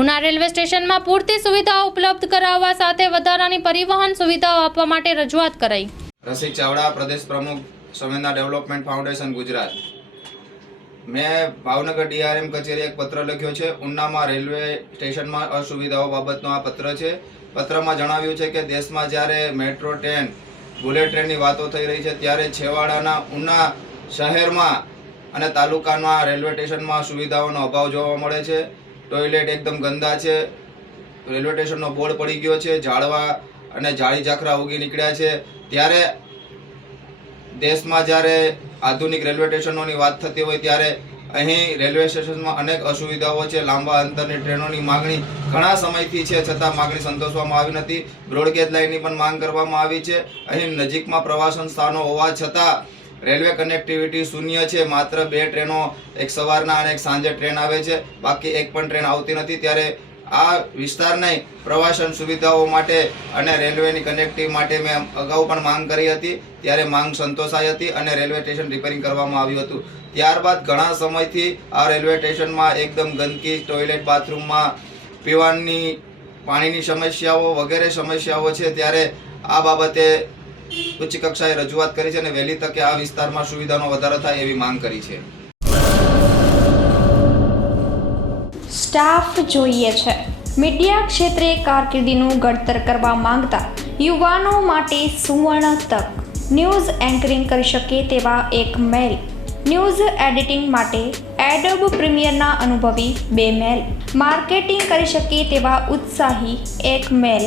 Una railway સ્ટેશનમાં પૂરતી સુવિધાઓ ઉપલબ્ધ કરાવવા સાથે વધારાની પરિવહન સુવિધાઓ આપવા માટે રજૂઆત કરાઈ. રસિક ચાવડા, પ્રદેશ પ્રમુખ સંવેદના ડેવલપમેન્ટ ફાઉન્ડેશન, ગુજરાત. મેં ભાવનગર ડીઆરએમ કચેરી એક પત્ર લખ્યો છે, ઉનામાં રેલવે સ્ટેશનમાં અસુવિધાઓ બાબતનો આ પત્ર છે. પત્રમાં જણાવ્યું છે કે દેશમાં જ્યારે મેટ્રો ટ્રેન, બુલેટ ટ્રેનની વાતો થઈ રહી છે, ત્યારે છેવાડાના ઉના શહેરમાં અને તાલુકાના રેલવે સ્ટેશનમાં સુવિધાઓનો અભાવ જોવા મળે છે. ટોયલેટ એકદમ ગંદા છે. રેલવે સ્ટેશનનો બોર્ડ પડી ગયો છે, ઝાડવા અને જાળી ઝાખરા ઉગી નીકળ્યા છે. ત્યારે દેશમાં જ્યારે આધુનિક રેલવે સ્ટેશનોની વાત થતી હોય ત્યારે અહીં રેલવે સ્ટેશનમાં અનેક અસુવિધાઓ છે. લાંબા અંતરની ટ્રેનોની માંગણી ઘણા સમયથી છે, છતાં માગણી સંતોષવામાં આવી નથી. બ્રોડગેજ લાઇનની પણ માંગ કરવામાં આવી છે. અહીં નજીકમાં પ્રવાસન સ્થાનો હોવા છતાં રેલવે કનેક્ટિવિટી શૂન્ય છે, માત્ર બે ટ્રેનો એક સવારના અને એક સાંજે ટ્રેન આવે છે, બાકી એક પણ ટ્રેન આવતી નથી. ત્યારે આ વિસ્તારની પ્રવાસન સુવિધાઓ માટે અને રેલવેની કનેક્ટિવ માટે મેં અગાઉ પણ માંગ કરી હતી. ત્યારે માંગ સંતોષાઈ હતી અને રેલવે સ્ટેશન રિપેરિંગ કરવામાં આવ્યું હતું. ત્યારબાદ ઘણા સમયથી આ રેલવે સ્ટેશનમાં એકદમ ગંદકી, ટોયલેટ બાથરૂમમાં પીવાની પાણીની સમસ્યાઓ વગેરે સમસ્યાઓ છે. ત્યારે આ બાબતે ઉચ્ચ કક્ષાએ રજૂઆત કરી છે અને વહેલી તકે આ વિસ્તારમાં સુવિધાનો વધારો થાય એવી માંગ કરી છે. સ્ટાફ જોઈએ છે. મીડિયા ક્ષેત્રે કારકિર્દીનું ઘડતર કરવા માંગતા યુવાનો માટે સુવર્ણ તક. ન્યૂઝ એન્કરિંગ કરી શકે તેવા એક મેલ. ન્યૂઝ એડિટિંગ માટે એડોબ પ્રીમિયરના અનુભવી બે મેલ. માર્કેટિંગ કરી શકે તેવા ઉત્સાહી એક મેલ.